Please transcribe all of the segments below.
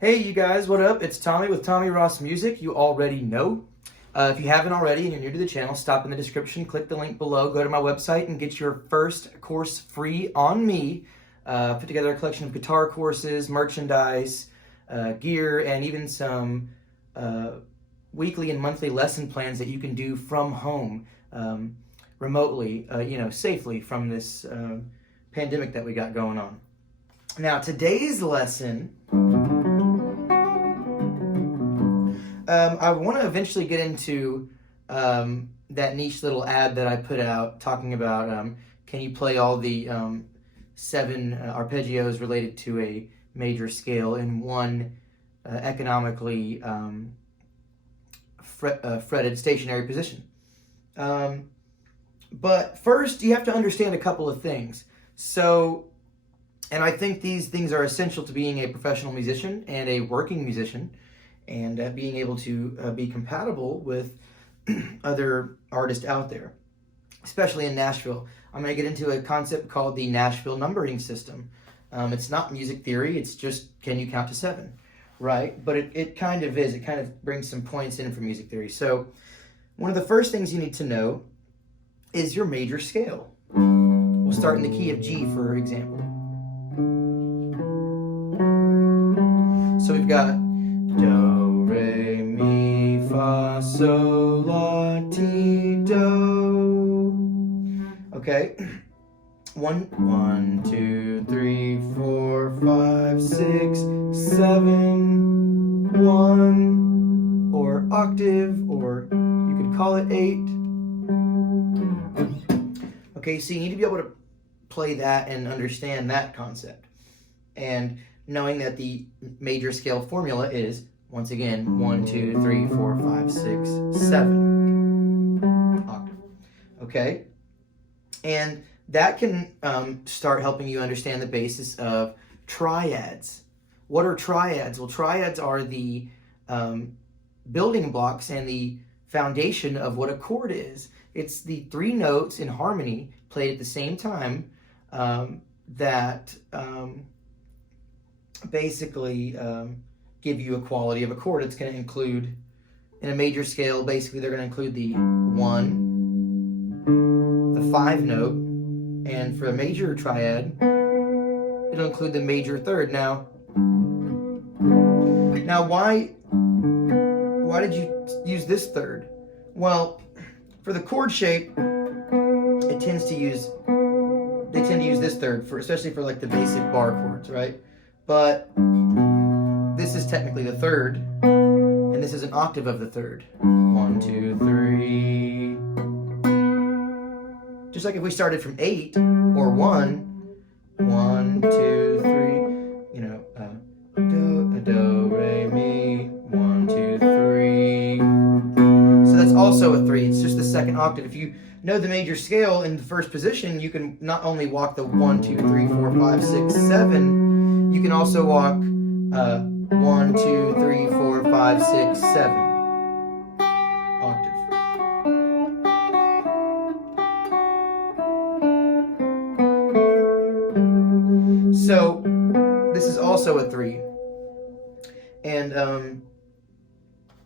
Hey you guys, what up? It's Tommy with Tommy Ross Music. You already know. If you haven't already and you're new to the channel, stop in the description, click the link below, go to my website and get your first course free on me. Put together a collection of guitar courses, merchandise, gear, and even some weekly and monthly lesson plans that you can do from home, remotely, safely from this pandemic that we got going on. Now, today's lesson, I want to eventually get into that niche little ad that I put out talking about can you play all the 7 arpeggios related to a major scale in one economically fretted stationary position. But first, you have to understand a couple of things. And I think these things are essential to being a professional musician and a working musician, and being able to be compatible with other artists out there, especially in Nashville. I'm going to get into a concept called the Nashville numbering system. It's not music theory, it's just can you count to 7, right? But it kind of is. It kind of brings some points in for music theory. So one of the first things you need to know is your major scale. We'll start in the key of G, for example. So we've got do, re, mi, fa, sol, la, ti, do. Okay. 1, 2, 3, 4, 5, 6, 7, 1, or octave, or you could call it 8. Okay, so you need to be able to play that and understand that concept. And knowing that the major scale formula is, once again, 1, 2, 3, 4, 5, 6, 7 octave. Okay? And that can start helping you understand the basis of triads. What are triads? Well, triads are the building blocks and the foundation of what a chord is. It's the 3 notes in harmony played at the same time that basically give you a quality of a chord. It's going to include, in a major scale, basically they're going to include the 1, the 5 note, and for a major triad, it'll include the major third. Now why did you use this third? Well, for the chord shape, they tend to use this third, especially for like the basic bar chords, right? But this is technically the third, and this is an octave of the third. 1, 2, 3. Just like if we started from 8 or 1, 1, 2, 3, do, re, mi, 1, 2, 3. So that's also a 3. It's just the second octave. If you know the major scale in the first position, you can not only walk the 1, 2, 3, 4, 5, 6, 7. You can also walk 1, 2, 3, 4, 5, 6, 7 octave. So this is also a 3. And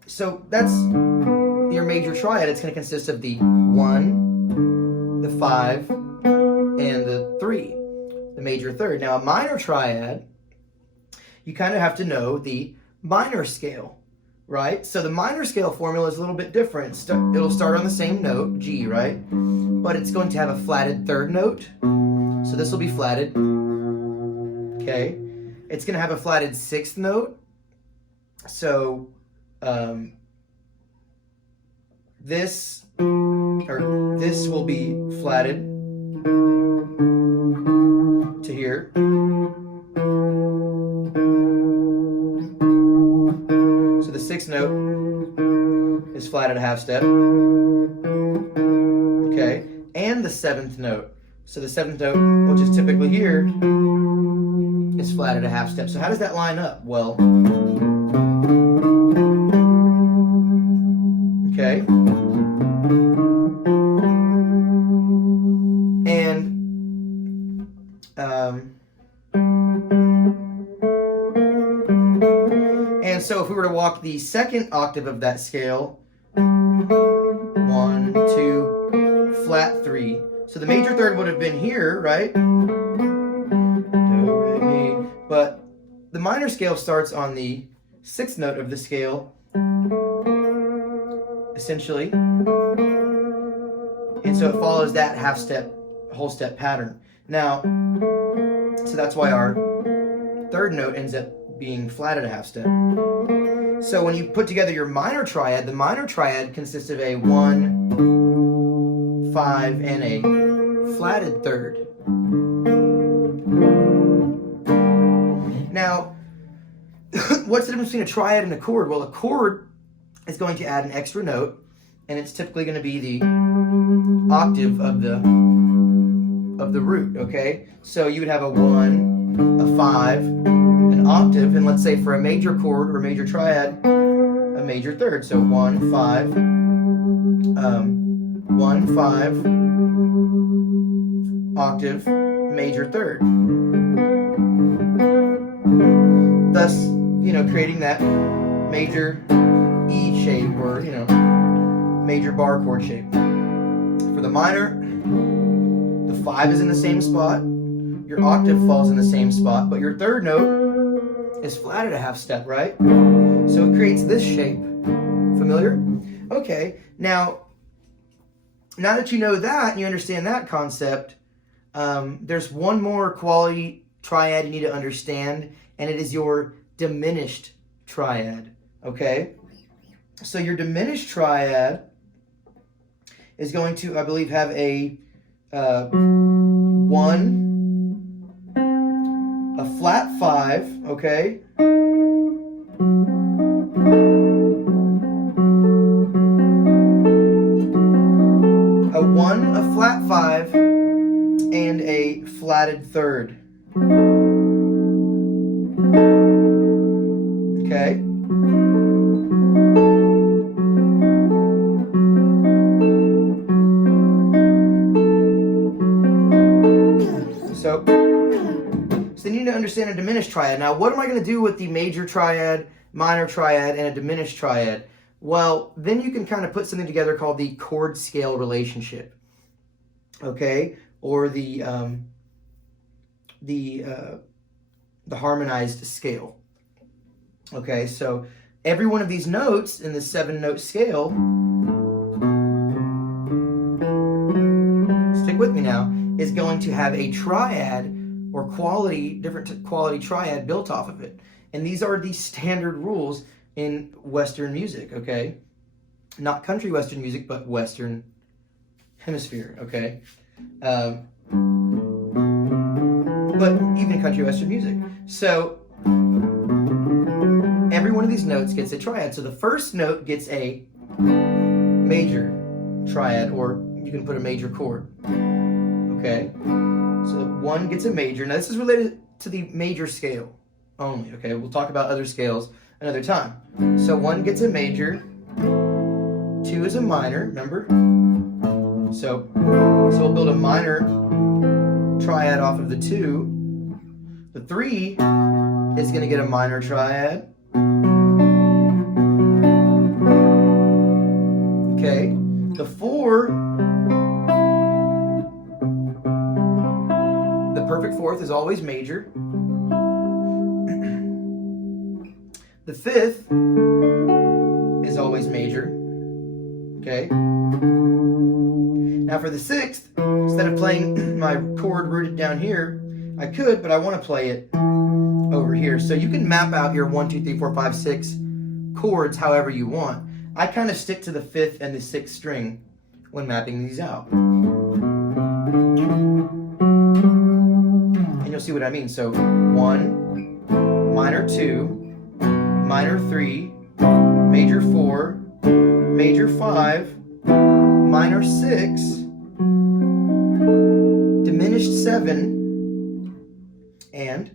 so that's your major triad. It's going to consist of the 1, the 5, and the 3, the major third. Now a minor triad, you kind of have to know the minor scale, right? So the minor scale formula is a little bit different. It'll start on the same note, G, right? But it's going to have a flatted third note. So this will be flatted. Okay. It's going to have a flatted 6th note. So this will be flatted to here. So the 6th note is flatted a half step. Okay. And the 7th note. So the 7th note, which is typically here, is flatted a half step. So how does that line up? Well, okay. And And so if we were to walk the second octave of that scale, 1, 2, flat 3. So the major third would have been here, right? Do, re, mi. But the minor scale starts on the 6th note of the scale, essentially. And so it follows that half step, whole step pattern. Now, so that's why our 3rd note ends up being flat at a half step. So when you put together your minor triad, the minor triad consists of a 1, 5, and a flatted 3rd. Now, what's the difference between a triad and a chord? Well, a chord is going to add an extra note, and it's typically going to be the octave of the root, okay? So you would have a 1, a 5, an octave, and let's say for a major chord or a major triad, a major third. So 1, 5, 1, 5, octave, major third. Thus, creating that major E shape, or, major bar chord shape. For the minor, the 5 is in the same spot, your octave falls in the same spot, but your 3rd note is flat at a half step, right? So it creates this shape. Familiar? Okay, now that you know that and you understand that concept, there's one more quality triad you need to understand, and it is your diminished triad, okay? So your diminished triad is going to, I believe, have a 1, a flat 5, okay? A 1, a flat 5, and a flatted 3rd. Okay? So you need to understand a diminished triad. Now, what am I going to do with the major triad, minor triad, and a diminished triad? Well, then you can kind of put something together called the chord scale relationship, okay, or the harmonized scale. Okay, so every one of these notes in the 7-note scale, stick with me now, is going to have a triad or different quality triad built off of it. And these are the standard rules in Western music, okay? Not country Western music, but Western hemisphere, okay? But even country Western music. So every one of these notes gets a triad. So the first note gets a major triad, or you can put a major chord, okay? So 1 gets a major. Now this is related to the major scale only, okay? We'll talk about other scales another time. So 1 gets a major, 2 is a minor, remember? So we'll build a minor triad off of the 2. The 3 is going to get a minor triad. Okay. The 4, the perfect 4th is always major. The 5th is always major. Okay. Now for the 6th, instead of playing my chord rooted down here, I could, but I want to play it over here. So you can map out your 1, 2, 3, 4, 5, 6 chords however you want. I kind of stick to the 5th and the 6th string when mapping these out. And you'll see what I mean. So 1, minor 2, minor 3, major 4, major 5, minor 6, diminished 7, and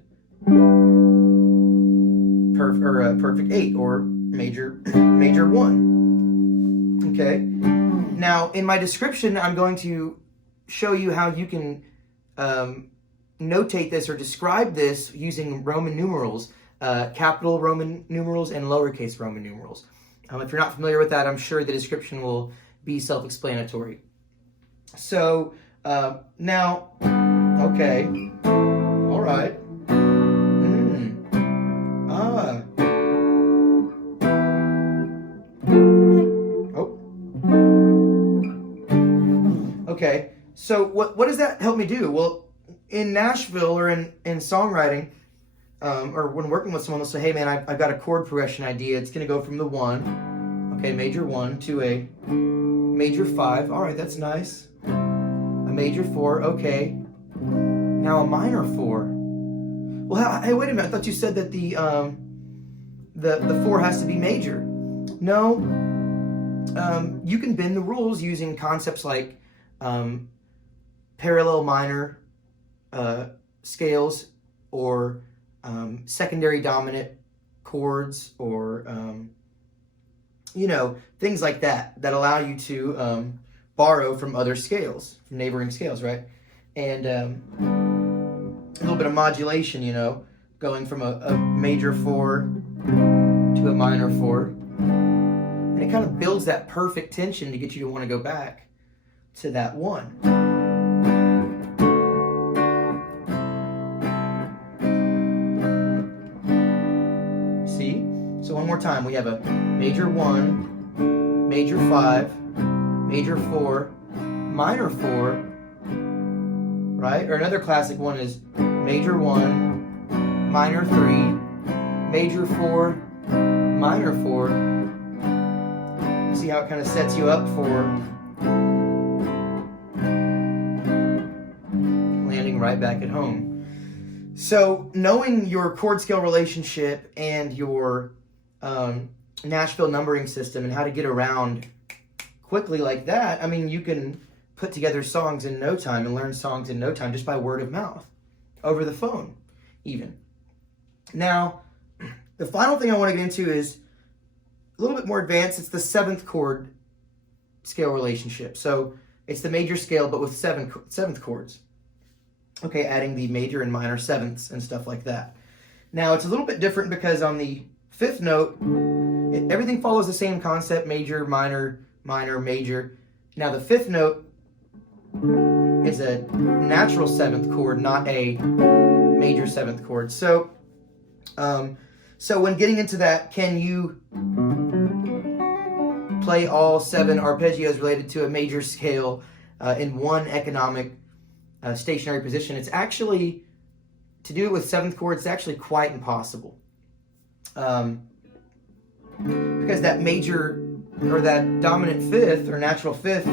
perfect 8, or major 1. Okay. Now, in my description, I'm going to show you how you can notate this or describe this using Roman numerals. capital Roman numerals and lowercase Roman numerals. If you're not familiar with that, I'm sure the description will be self-explanatory. So now, okay, all right. Okay, so what does that help me do? Well, in Nashville or in songwriting, or when working with someone, they'll say, hey man, I've got a chord progression idea. It's going to go from the 1, okay, major 1, to a major 5. All right, that's nice. A major 4, okay. Now a minor 4. Well, hey, wait a minute. I thought you said that the 4 has to be major. No, you can bend the rules using concepts like parallel minor scales, or secondary dominant chords, or things like that allow you to borrow from other scales, from neighboring scales, right? And a little bit of modulation, going from a major 4 to a minor 4, and it kind of builds that perfect tension to get you to want to go back to that 1. See? So one more time. We have a major 1, major 5, major 4, minor 4, right? Or another classic one is major 1, minor 3, major 4, minor 4. See how it kind of sets you up for landing right back at home. So knowing your chord scale relationship and your Nashville numbering system and how to get around quickly like that, I mean, you can put together songs in no time and learn songs in no time just by word of mouth, over the phone even. Now, the final thing I want to get into is a little bit more advanced. It's the 7th chord scale relationship. So it's the major scale, but with 7th chords. Okay, adding the major and minor 7ths and stuff like that. Now, it's a little bit different because on the 5th note, everything follows the same concept: major, minor, minor, major. Now, the 5th note is a natural 7th chord, not a major 7th chord. So when getting into that, can you play all 7 arpeggios related to a major scale in one economic stationary position? It's actually, to do it with 7th chords, it's actually quite impossible. Because that major, or that dominant 5th, or natural 5th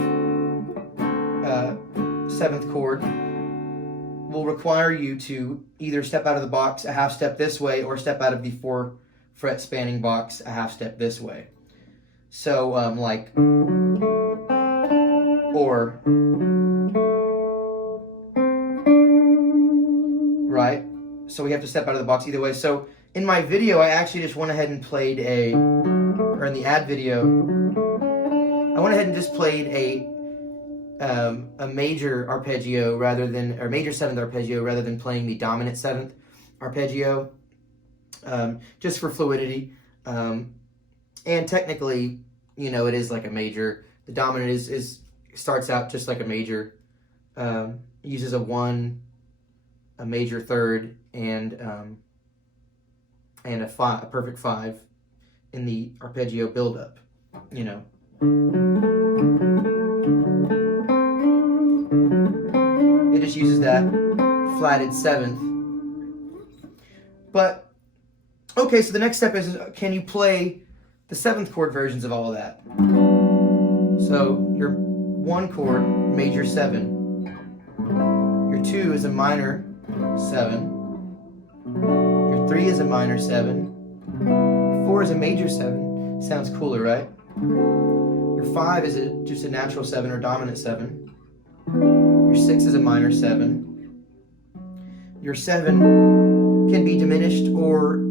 7th chord will require you to either step out of the box a half step this way, or step out of the 4 fret spanning box a half step this way. So like, or, right? So we have to step out of the box either way. So in my video, I actually just went ahead and played or in the ad video, I went ahead and just played a major arpeggio or major 7th arpeggio rather than playing the dominant 7th arpeggio, just for fluidity. And technically, it is like a major. The dominant starts out just like a major, uses a 1, a major 3rd, and a perfect 5 in the arpeggio buildup. It just uses that flatted 7th. But okay, so the next step is, can you play the 7th chord versions of all of that? So your 1 chord, major 7. Your 2 is a minor 7. Your 3 is a minor 7. 4 is a major 7. Sounds cooler, right? Your 5 is just a natural 7 or dominant 7. Your 6 is a minor 7. Your 7 can be diminished, or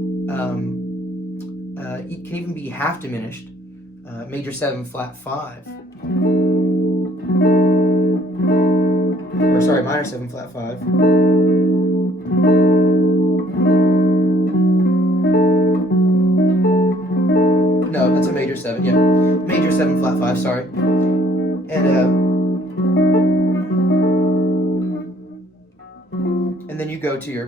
it can even be half diminished. Major 7 flat 5. Or sorry, minor 7 flat 5. that's a major 7, yeah. Major 7, flat 5, sorry. And then you go to your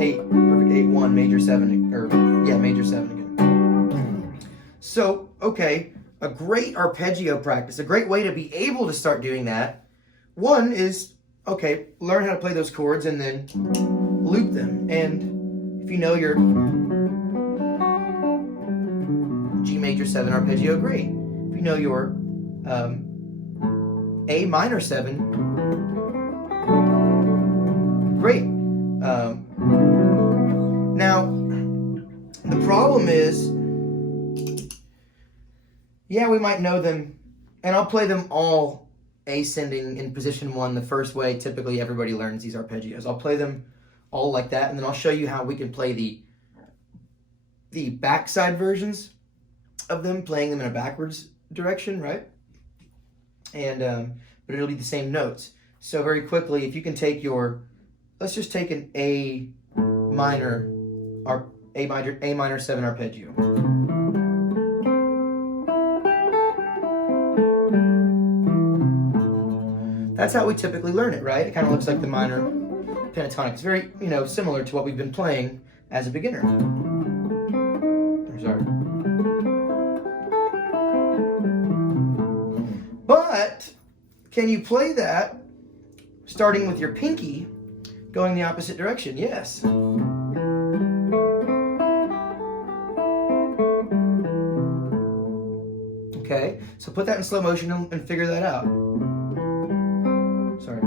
8, perfect 8, 1, major 7, or yeah, major 7 again. So, okay, a great arpeggio practice, a great way to be able to start doing that, one is, okay, learn how to play those chords and then loop them. And if you know your G major 7 arpeggio, great. If you know your A minor 7, great. Now, the problem is, yeah, we might know them, and I'll play them all ascending in position 1 the first way typically everybody learns these arpeggios. I'll play them all like that, and then I'll show you how we can play the backside versions of them, playing them in a backwards direction, right? And but it'll be the same notes. So very quickly, if you can take your, let's just take an A minor 7 arpeggio. That's how we typically learn it, right? It kind of looks like the minor pentatonic. It's very, similar to what we've been playing as a beginner. Sorry. But can you play that starting with your pinky going the opposite direction? Yes. Okay, so put that in slow motion and figure that out. Sorry.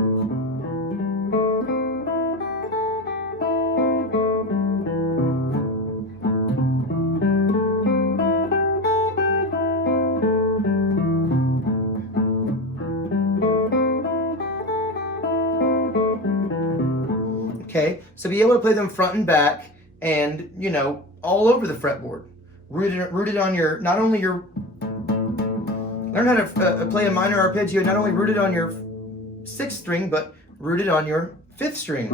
Okay, so be able to play them front and back and, all over the fretboard. Rooted on your, not only your, learn how to play a minor arpeggio, not only rooted on your 6th string, but rooted on your 5th string.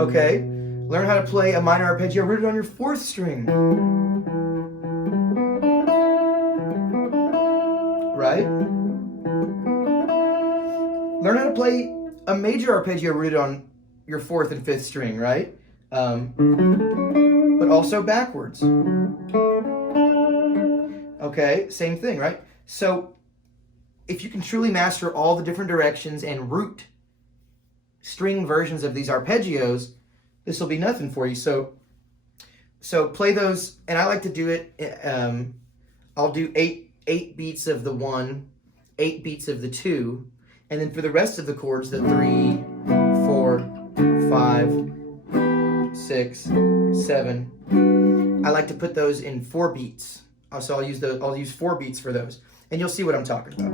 Okay, learn how to play a minor arpeggio rooted on your 4th string. Right? Learn how to play a major arpeggio rooted on your 4th and 5th string, right? But also backwards. Okay, same thing, right? So if you can truly master all the different directions and root string versions of these arpeggios, this will be nothing for you. So play those, and I like to do it, I'll do 8 beats of the 1, 8 beats of the 2, and then for the rest of the chords, the 3, 4, 5, 6, 7, I like to put those in 4 beats. So I'll use 4 beats for those, and you'll see what I'm talking about.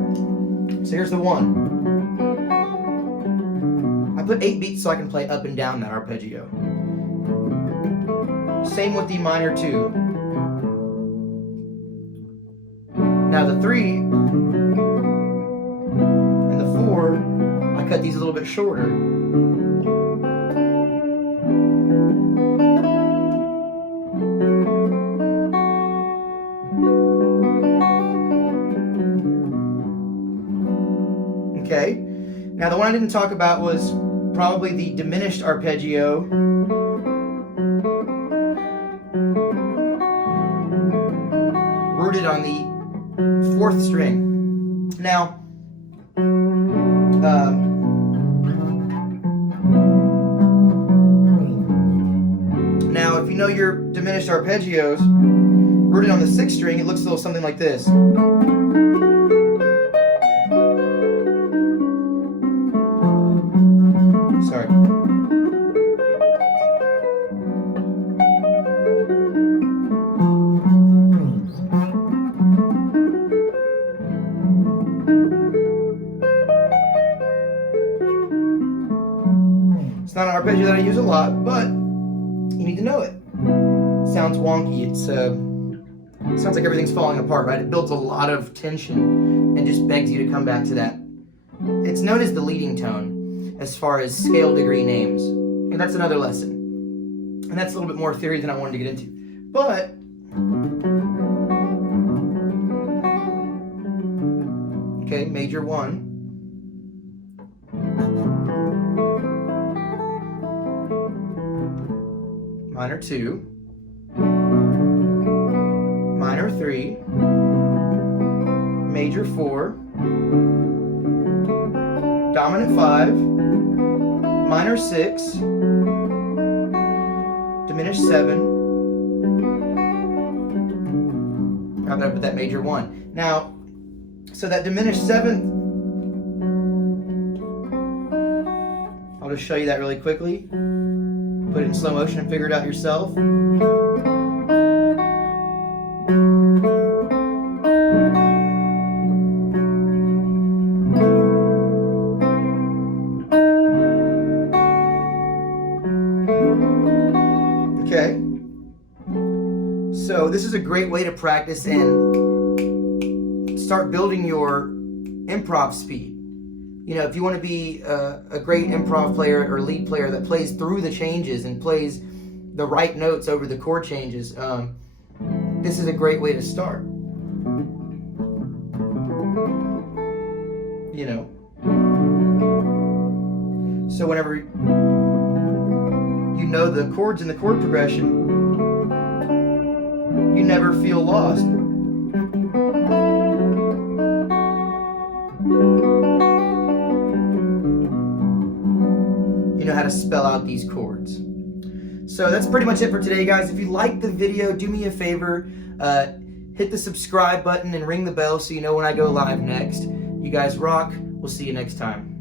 So here's the 1. I put 8 beats so I can play up and down that arpeggio. Same with the minor 2. Now the 3 and the 4, I cut these a little bit shorter. Okay, now the one I didn't talk about was probably the diminished arpeggio. Rooted on the 4th string. Now, if you know your diminished arpeggios, rooted on the 6th string, it looks a little something like this. Sorry. It's not an arpeggio that I use a lot, but you need to know it. It sounds wonky. It sounds like everything's falling apart, right? It builds a lot of tension and just begs you to come back to that. It's known as the leading tone. as far as scale degree names. And that's another lesson. And that's a little bit more theory than I wanted to get into. But okay, major 1. Minor 2. Minor 3. Major 4. Dominant 5. Minor 6. Diminished 7. Wrap it up with that major 1. Now, so that diminished 7th, I'll just show you that really quickly. Put it in slow motion and figure it out yourself. Okay. So this is a great way to practice and start building your improv speed. You know, if you want to be a great improv player or lead player that plays through the changes and plays the right notes over the chord changes, this is a great way to start. You know. So whenever you know the chords in the chord progression, you never feel lost. You know how to spell out these chords. So that's pretty much it for today, guys. If you liked the video, do me a favor, hit the subscribe button and ring the bell so you know when I go live next. You guys rock. We'll see you next time.